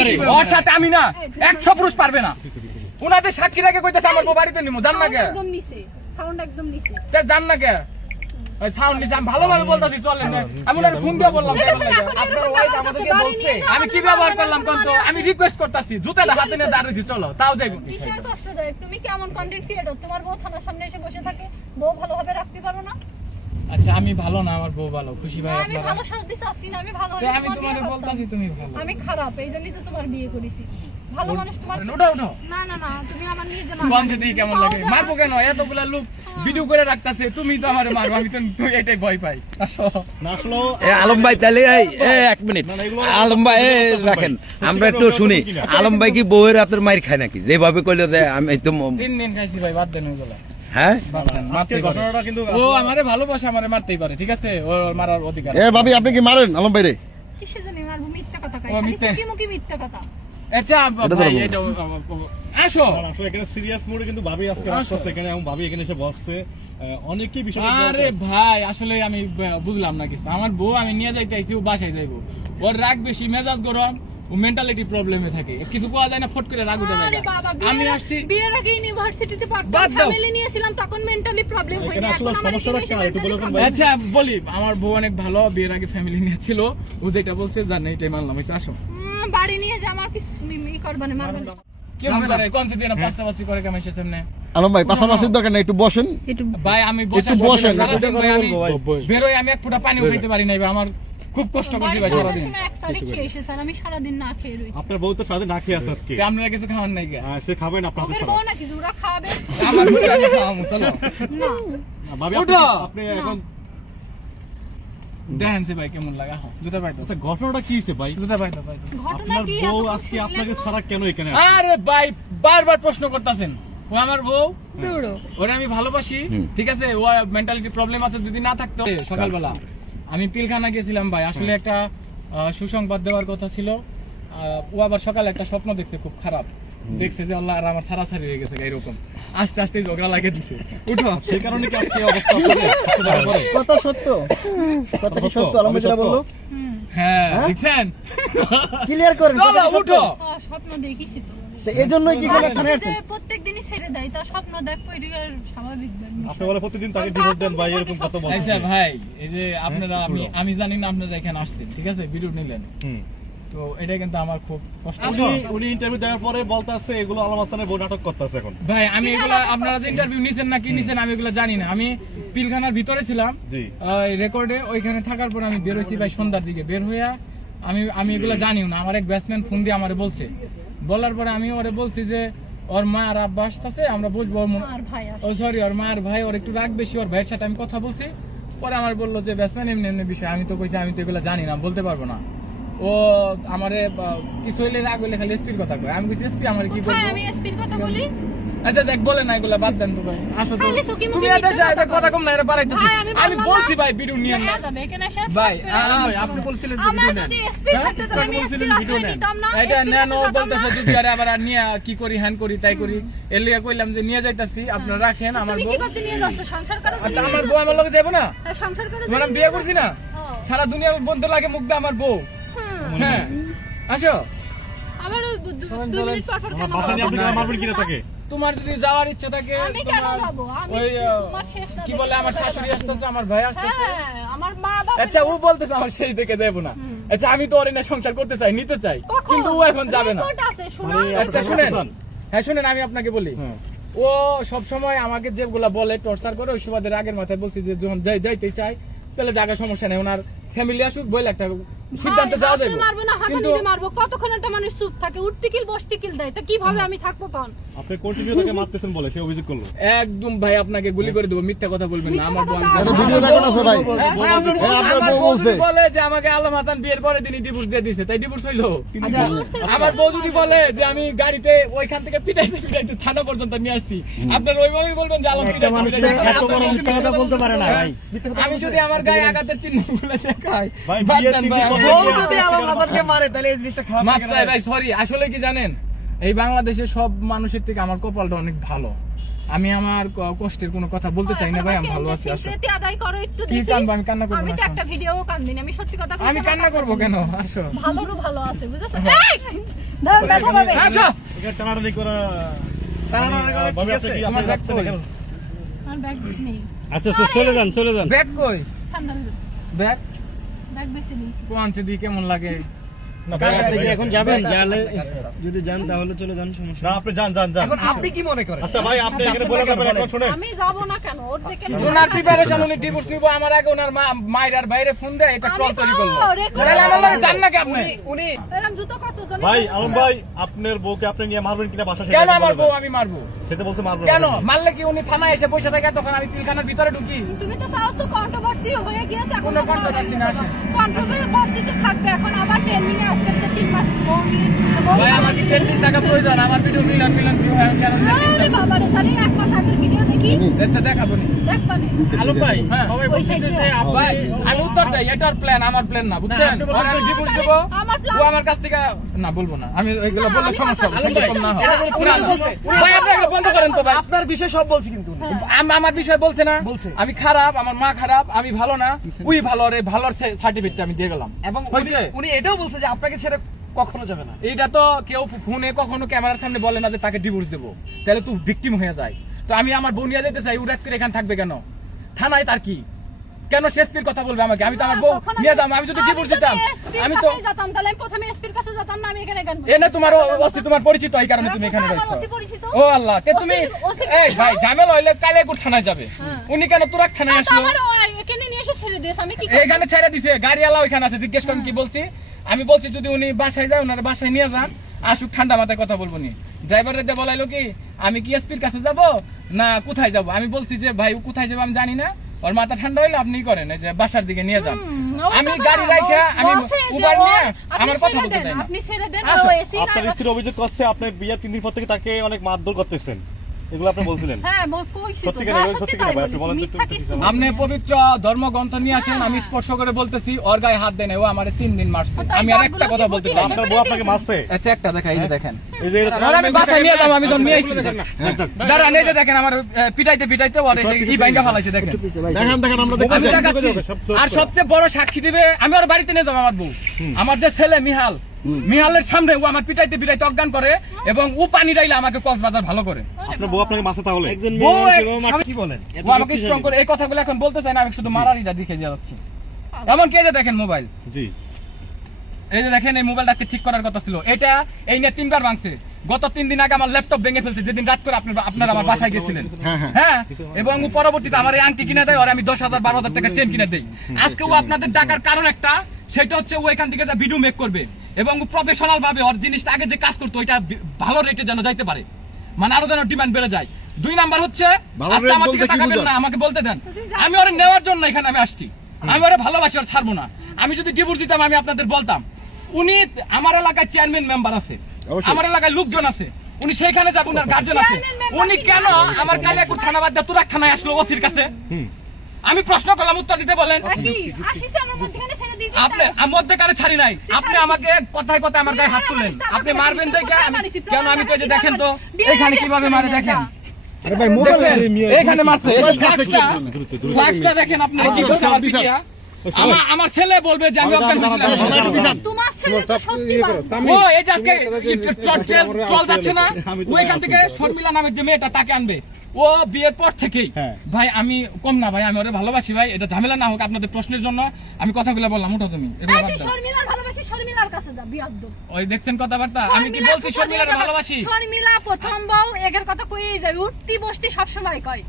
পারে ওর সাথে আমি না 100 পুরুষ পারবে না উনাদের সাক্ষী রেখে কইতাছে আমার বউ বাড়িতে নিমু জান না কে একদম নিচে সাউন্ড একদম নিচে তে জান না কে ওই সাউন্ড নিচে আমি ভালোভাবে বলতাছি চলেন না আমি ওনার ফোন দিয়ে বললাম আপনার ওয়াইফ আমাদেরকে বলছে আমি কি ব্যবহার করলাম কোন তো আমি রিকোয়েস্ট করতাছি জুতাটা হাতে নিয়ে দাঁড়িয়েছি চলো তাও যাইবো কিসের কষ্ট দেয় তুমি কেমন কন্টেন্ট ক্রিয়েটর তোমার বউ থানার সামনে এসে বসে থাকে বউ ভালোভাবে রাখতে পারো না আচ্ছা আমি ভালো না আমার বউ ভালো খুশি ভাই আমি আপনারা ভালো শান্তি চাচ্ছি না আমি ভালো আমি তোমারে বলতাছি তুমি ভালো আমি খারাপ এইজন্যই তো তোমার বিয়ে করেছি ভালো মানুষ তোমার ওঠো ওঠো না না না তুমি আমার নিজে কোন যদি কেমন লাগে মারবো কেন এতগুলা লোক ভিডিও করে রাখতাছে তুমি তো আমারে মারো আমি তো তুই এটাই ভয় পাই আসো আসলো আলম ভাই তাহলে এক মিনিট আলম ভাই রাখেন আমরা একটু শুনি আলম ভাই কি বউয়ের হাতের মাইর খায় নাকি যেভাবে কইলো যে আমি তো 3 দিন খাইছি ভাই বাদ দেন ওগুলা হ্যাঁ আজকের ঘটনাটা কিন্তু ও আমারে ভালোবাসে আমারে মারতেই পারে ঠিক আছে ওর মারার অধিকার ভাবি আপনি কি মারেন আলম ভাই রে কিসের জন্য মারবো মিথ্যা কথা কই ও, মিথ্যা। কি মুখে মিথ্যা কথা আচ্ছা ভাই এটা আসো আসলে এখানে সিরিয়াস মোডে কিন্তু ভাবি আজকে আসছে এখানে এবং ভাবি এখানে এসে বসছে অনেকই বিষয় আরে ভাই আসলে আমি বুঝলাম না কিছু আমার বউ আমি নিয়ে যাইতে আইছি ও বাসায় যাইবো ওর রাগ বেশি মেজাজ গরম ও মেন্টালিটি প্রবলেমে থাকে কিছু কোয়া যায় না ফট করে রাগ উঠে যায় আরে বাবা আমি আসছি বিয়ের আগে ইউনিভার্সিটিতে পড়তাম বাদ দাও। ফ্যামিলি নিয়েছিলাম তখন মেন্টালি প্রবলেম হয়নি এখানে আসলে এখন আমার সমস্যাটা কি? একটু বলে দেন ভাই। আচ্ছা বলি আমার বউ অনেক ভালো বিয়ের আগে ফ্যামিলি নিয়ে ছিল ও যেটা বলছে জানে এটাই মানলাম আসো বাড়ি নিয়ে যে আমার কিছু ই করবে না মারবে না কেমন করে কোন দিন পাঁচটা করে কেমন এসেছেন না আলম ভাই পাশাপাশির দরকার নেই একটু বসেন একটু ভাই আমি একটু বসেন। সারাদিন ভাই আমি বস। বেরোই আমি এক ফোঁটা পানিও খাইতে পারি নাই ভাই আমার খুব কষ্ট করছি ভাই সারাদিন এক সাইডে খেয়ে এসে স্যার আমি সারাদিন না খেয়ে রইছি আপনার বউ তো সাথে না খেয়ে আছে আজকে আপনারা কিছু খাওয়ান নাই কে সে খাবেন আপনার হাতে ওদের ছাড়া। বউ নাকি জুরা খাবে আমার বউ আমি খাওয়াবো চলো না ভাবি উঠো। আপনি এখন দেখেন সে ভাই কেমন লাগা জুতা পাইতো আচ্ছা ঘটনাটা কি হয়েছে ভাই জুতা পাইতো পাইতো ঘটনা আপনার কি বউ এত আজকে কিছু আপনাকে শুনলেন? ছাড়া কেন এখানে আসছে? আরে ভাই বারবার প্রশ্ন করতেছেন ও আমার বউ দৌড়ো ওরে আমি ভালোবাসি ঠিক আছে ও মেন্টালিটি প্রবলেম আছে যদি না থাকতো সকালবেলা আমি পিলখানা গেছিলাম ভাই আসলে একটা সুসংবাদ দেওয়ার কথা ছিল ও আবার সকালে একটা স্বপ্ন দেখছে খুব খারাপ দেখছে যে আল্লাহ আর আমার সারাসারি হয়ে গেছে এরকম আস্তে আস্তে ঝগড়া লাগিয়ে দিছে উঠো সেই কারণে কি আজকে এই অবস্থা আপনাদের? কথা সত্য কথা কি সত্য আলম ভাই যেটা বললো হুম হ্যাঁ দেখছেন ক্লিয়ার করেন চলো উঠো স্বপ্ন দেখিছি তো এই জন্যই কি করে থানায় আসছেন প্রত্যেক দিনই ছেড়ে দেয় তার স্বপ্ন দেখবো এটা স্বাভাবিক আপনি বলে প্রতিদিন তাকে ডিভোর্স দেন ভাই এরকম কথা বলেন আচ্ছা ভাই এই যে আপনারা আমি জানি না আপনারা এখানে আসছেন ঠিক আছে ভিডিও নিলেন তো এটা কিন্তু আমার খুব কষ্ট উনি ইন্টারভিউ দেওয়ার পরে বলতাছে এগুলো আলম হাসানের বউ নাটক করতেছে এখন ভাই আমি এগুলা আপনারা যে ইন্টারভিউ নিছেন না কি নিছেন আমি এগুলা জানি না আমি পিলখানার ভিতরে ছিলাম জি রেকর্ডে ওইখানে থাকার পর আমি বের হয়েছি ভাই সন্ধ্যার দিকে বের হইয়া আমি এগুলা জানিও না আমার এক ব্যাটসম্যান ফোন দিয়ে আমারে বলছে বলার পরে আমি ওরে বলছি যে ওর মা আর আব্বা আসতেছে আমরা বুঝবো আর ভাই ও সরি ওর মা আর ভাই ওর একটু রাগ বেশি ওর ভাইয়ের সাথে আমি কথা বলছি পরে আমার বললো যে ব্যাটসম্যান এমনি এমনি বিষয় আমি তো কইছি আমি তো এগুলা জানি না বলতে পারবো না ও আমারে কিছু হইলে রাগ হইলে খালি এসপির কথা কয় আমি কইছি এসপি আমার কি বলবো আমি এসপির কথা বলি আচ্ছা দেখ বলে না এগুলা বাদ দেন তো ভাই আসো তো খালি সুকি মুখে তুমি এত মিথ্যা এটা কথা কম না এটা বাড়াইতেছি ভাই, আমি বললাম বলছি না, ভাই ভিডিও নিয়ে না দেখা যাবে, এখানে এসে ভাই ফাঁক করে আপনি বলছিলেন যে আমার ভিডিও নেন যদি এসপি থাকতো তাহলে আমি বলছিলেন এসপির ভিডিও আশ্রয় নেন নিতাম না এটা SP নেন ও কাছে বলতেছে যেতাম না। যদি আরে আবার নিয়ে কি করি হ্যান করি তাই করি এর লিগে কইলাম যে নিয়ে যাইতাছি আপনারা রাখেন আমার তুমি বউ কি করতে নিয়ে যাচ্ছ সংসার করার জন্য আচ্ছা, আমার বউ আমার লগে যাবো না হ্যাঁ, সংসার করার তোমার জন্য বিয়ে করছি না ও, সারা দুনিয়ার বন্ধু লাগে মুগ্ধা আমার বউ হুম। হ্যাঁ আসো আবার ওই 2 মিনিট পর পর আমার কেন বাসা নিয়ে আপনি বলবো? মারবেন কিনা থাকে তোমার যদি যাওয়ার ইচ্ছা থাকে আমি কেন তোমার যাবো? আমি ওই তোমার শেষ না কি দেখে বলে আমার কোথায় শাশুড়ি যাবো? আসতেছে আমার ভাই আসতেছে হ্যাঁ, আমার মা বাবা আচ্ছা ও বলতেছে আমার সেই দেখে দেবো না হুম। আচ্ছা আমি তো ওর না সংসার করতে চাই নিতে চাই কখন? কিন্তু ও এখন যাবে না রেকর্ড আছে, শোনো। আচ্ছা শুনেন হ্যাঁ শুনেন আমি আপনাকে বলি ও সব সময় আমাকে যেগুলা বলে টর্চার করে ওই সুবাদের আগের মাথায় বলছি যে যখন যাইতে চাই তাহলে জায়গা সমস্যা নেই ওনার ফ্যামিলি আসুক বলে একটা সিদ্ধান্ত ভাই, যাওয়া হাতে যাবে মারবো না, হাতানিতে মারবো। কতক্ষণ একটা মানুষ চুপ থাকে, উঠতে কিল বসতে কিল দেয়, তা কিভাবে আমি থাকবো কোন? আপনি কন্টিনিউ তাকে মারতেছেন বলে সে অভিযোগ করলো একদম ভাই আপনাকে গুলি করে দেবো মিথ্যা কথা বলবেন না আমার বউ এটা ভিডিও রেকর্ড আছে ভাই হ্যাঁ, আপনার বউ- আপনার আমার বউ বউ বলছে। যদি বলে যে আমাকে আলম হাসান বিয়ের পরে দিনই ডিভোর্স দিয়ে দিছে তাই ডিভোর্স হইলো আচ্ছা আমার বউ যদি বলে যে আমি গাড়িতে ওইখান থেকে পিটাইতে পিটাইতে থানা পর্যন্ত নিয়ে আসছি আপনার ওইভাবেই বলবেন যে আলম পিটাইতে পিটাইতে এত বড় মিথ্যা কথা বলতে পারে না ভাই আমি যদি আমার গায়ে আঘাতের চিহ্নগুলো দেখাই ভাই, বাদ বিয়ের দেন তিন ভাই, দিন আমি- পরে বউ বিয়ে যদি হবে, আলম সেখানে হাসানকে মারে তাহলে এই জিনিসটা খারাপ মাপ চাই ভাই সরি আসলে কি জানেন এই বাংলাদেশের সব মানুষের থেকে আমার কপালটা অনেক ভালো আমি আমার কষ্টের কোনো কথা বলতে চাই না ভাই, আমি ভালো আছি। আসো স্বীকৃতি আদায় করো একটু কি দেখি। কানবো? আমি কান্না করবো আমি না, তো আসো। একটা ভিডিও কান্দিনি, আমি সত্যি কথা কইছি। আমি কান্না করবো কেন? আসো ভালোরও ভালো আছে, বুঝেছো? এই! ধর ব্যথা পাবে। আসো। এখানে টানাটানি করা টানাটানি করা ভাবি ঠিক আপনি আছে? কি আমার আপনি ব্যাগ যাচ্ছেন কই? এখানে? আমার ব্যাগ নেই। আচ্ছা চলে যান ব্যাগ কই? ঠান্ডা হলো। ব্যাগ ব্যাগ বেশি নিয়েছি। কোয়ানছে দি কেমন লাগে? না, ভাই, আপনি কি ভাই, এখন ভাই, যাবেন? ভাই, গেলে যদি যান তাহলে চলে যান, সমস্যা না নেই। আপনি যান এখন আপনি কি মনে করেন? আচ্ছা ভাই আপনি এখানে বলে যাবেন এখন শুনেন আমি যাব না কেন? ওর দিকে ওনার প্রিপারেশন, উনি ডিভোর্স নিব আমার আগে, ওনার মায়ের আর বাইরে ফোন দেয়, এটা ট্রল তৈরি করলো। তাহলে আমার লাগে জান নাকি আপনি? উনি এরকম জুতো কত জন? ভাই আলম ভাই আপনার বউকে আপনি নিয়ে মারবেন কিনা বাসা কেন আমার বউ আমি মারবো? সেটা বলতে মারবেন কেন মারলে কি উনি থানায় এসে বসে থাকে তখন আমি পিলখানার ভিতরে ঢুকি? তুমি তো চাওছো কন্ট্রোভার্সি হয়ে গিয়েছে, এখন কোনো controversy না আসে। কন্ট্রোভার্সিতে থাকবে। এখন আবার ট্রেনিং এ আজকে তো 3 মাস বউ নিয়ে ভাই আমার কি 10 দিন টাকা প্রয়োজন? আমার ভিডিও মিলান ভিউ হয় কেন? আরে বাবা রে, তাহলে 1 মাস আগের ভিডিও দেখি আচ্ছা দেখাবো নি। দেখবা না। আলম ভাই হ্যাঁ। সবাই ওই বলতেছে side যে এ। ভাই আমি উত্তর দেই, এটার প্ল্যান আমার প্ল্যান না, বুঝছেন? আপনি ওর আমি ডিভোর্স দেবো, আমার plan- ও আমার কাছ থেকে না বলবো না, আমি ওইগুলো না, বললে আমি সমস্যা হবে, আলম কিন্তু ভাই, কম না হয়। এটা উনি তো বলছে। ভাই আপনি এগুলো বন্ধ করেন তো ভাই। আপনার বিষয় সব বলছি কিন্তু উনি। আমার বিষয় বলছে না, বলছে। আমি খারাপ, আমার মা খারাপ, আমি ভালো না, উই ভালো, রে ভালোর সার্টিফিকেট আমি দিয়ে গেলাম। এবং হয়েছে? উনি এটাও বলছে যে আপনাকে ছেড়ে কখনো যাবে না। এইটা তো কেউ ফোনে কখনো ক্যামেরার সামনে বলে না যে তাকে ডিভোর্স দেবো, তাহলে তুই ভিকটিম হয়ে যায়। তো আমি আমার বোন নিয়ে যেতে চাই, উড়াক করে এখানে থাকবে কেন? থানায় তার কি? কেন শেষপির কথা বলবে আমাকে? আমি তো আমার বউ তখন নিয়ে যাবো, আমি যদি ডিভোর্স দিতাম আমি তো যেতাম, তাহলে আমি প্রথমে এসপির কাছে যেতাম না, আমি এখানে কেন? এনে তোমার অসি তোমার পরিচিত, এই কারণে তুমি এখানে আমার রয়েছো। ওসি পরিচিত। ও আল্লাহ, তে তুমি ওসি এই ভাই ঝামেলা হইলে কালেগুর থানায় যাবে, হ্যাঁ। উনি কেন তুরাক থানায় তো আসলো? আমার এখানে নিয়ে এসে ছেড়ে দিয়েছে, আমি কি করব? এখানে ছেড়ে দিছে, গাড়িওয়ালা ওইখানে আছে, জিজ্ঞেস করেন কি বলছি। আমি বলছি যদি উনি বাসায় যায়, ওনার বাসায় নিয়ে যান, আসুক, ঠান্ডা মাথায় কথা বলবো নি। ড্রাইভারের দিয়ে বলাইলো কি আমি কি এসপির কাছে যাব না কোথায় যাব? আমি বলছি যে ভাই ও কোথায় যাবো আমি জানি না, ওর মাথা ঠান্ডা হইলে আপনি করেন, এই যে বাসার দিকে নিয়ে যান। আমি গাড়ি রাইখা আমি উবার নিয়ে আমার কথা বলতে দেয় না। আপনি ছেড়ে দেন, আসো, ও এসি আপনার স্ত্রী অভিযোগ করছে আপনি বিয়ের 3 দিন পর থেকে তাকে অনেক মারধর করতেছেন, এগুলো আপনি বলছিলেন হ্যাঁ কইছি তো, সত্যি কেন? যা সত্যি সত্যি কেন তাই ভাই? আপনি বলেছি, বলেন তো মিথ্যা একটু কিছু সত্যি না। আপনি পবিত্র ধর্মগ্রন্থ নিয়ে আসেন, আমি স্পর্শ করে বলতেছি ওর গায়ে হাত দেয় না, ও আমারে 3 দিন মারছে। তাই আমি আর একটা বাপগুলো কথা কি বলতে বুদ্ধি চাই। আছে? আপনার বউ আপনাকে মারছে আচ্ছা একটা দেখা, এই যে দেখেন, এই যে আর আমি বাসায় নিয়ে যাবো, আমি তো নিয়ে আসছি। দাঁড়ান, এই যে দেখেন আমার পিটাইতে পিটাইতে ওর এই যে ই ভাঙ্গা ফালাইছে, দেখেন। দেখেন আমরা আমি দেখাচ্ছি। আর সবচেয়ে বড় সাক্ষী দিবে, আমি ওর বাড়িতে নিয়ে যাবো আমার বউ। আমার যে ছেলে মিহাল, মিহালের সামনে ও আমার পিটাইতে পিটাইতে অজ্ঞান করে এবং ও পানি ডাইলে আমাকে কক্সবাজার ভালো করে। আপনার বউ আপনাকে মারছে তাহলে বউ কি বলেন? ও আমাকে স্ট্রং করে এই কথাগুলো এখন বলতে চাই না, আমি শুধু মারারিটা দেখে যাচ্ছি। এমনকি এই যে দেখেন মোবাইল, জি এই যে দেখেন এই মোবাইলটাকে ঠিক করার কথা ছিল, এটা এই নিয়ে 3 বার ভাঙছে। গত 3 দিন আগে আমার ল্যাপটপ ভেঙে ফেলছে, যেদিন রাত করে আপনারা আমার বাসায় গেছিলেন। হ্যাঁ, এবং ও পরবর্তীতে আমার এই আংটি কিনে দেয়, আর আমি 10,000 12,000 টাকা চেন কিনে দেই। আজকে ও আপনাদের ডাকার কারণ একটা, সেটা হচ্ছে ও এখান থেকে যা ভিডিও মেক করবে এবং প্রফেশনাল ভাবে ওর জিনিসটা আগে যে কাজ করতো ওইটা ভালো রেটে যেন যাইতে পারে, মানে আরো যেন ডিমান্ড বেড়ে যায়। 2 নাম্বার হচ্ছে আজকে আমার দিকে তাকাবেন না, আমাকে বলতে দেন। আমি ওরে নেওয়ার জন্য এখানে আমি আসছি, আমি ওরে ভালোবাসি, আর ছাড়বো না। আমি যদি ডিভোর্স দিতাম আমি আপনাদের বলতাম। উনি আমার এলাকায় চেয়ারম্যান মেম্বার আছে, আমার এলাকায় লোকজন আছে, উনি সেইখানে যাবেন, আর গার্জেন আছে। উনি কেন আমার কালিয়াকুর থানা বাদ দিয়ে তুরাক থানায় আসলো ওসির কাছে? আমি প্রশ্ন করলাম, উত্তর দিতে বলেন। কি আসিস আমার মধ্যখানে ছেড়ে দিয়েছি? আপনি আমার মধ্যে ছাড়ি নাই, আপনি আমাকে কথায় কথায় আমার গায়ে হাত তুললেন। আপনি মারবেন দেখে কেন? আমি তো এই যে দেখেন তো এখানে কিভাবে মারে দেখেন, আরে ভাই মোবাইল দেখছেন? এইখানে মারছে, এই যে ফ্লাক্সটা দেখেন আপনি কি করছে আমার পিটিয়া। আমার ছেলে বলবে যে আমি অজ্ঞান হয়েছিলাম। তোমার ছেলে তো সত্যি ও এই যে আজকে চল যাচ্ছে না, ও এখান থেকে শর্মিলা নামের যে মেয়েটা তাকে আনবে, ও বিয়ের পর থেকেই। ভাই আমি কম না ভাই, আমি ওরে ভালোবাসি ভাই, এটা ঝামেলা না হোক। আপনাদের প্রশ্নের জন্য আমি কথাগুলো বললাম, উঠো তুমি এগুলো বাদ দাও। শর্মিলার ভালোবাসি, শর্মিলার কাছে যা বিয়াদ্দব। ওই দেখছেন কথাবার্তা, আমি কি বলছি শর্মিলার ভালোবাসি? শর্মিলা প্রথম বউ এগের কথা কইই যাবে, উঠতি বসতি সব সময় কয়।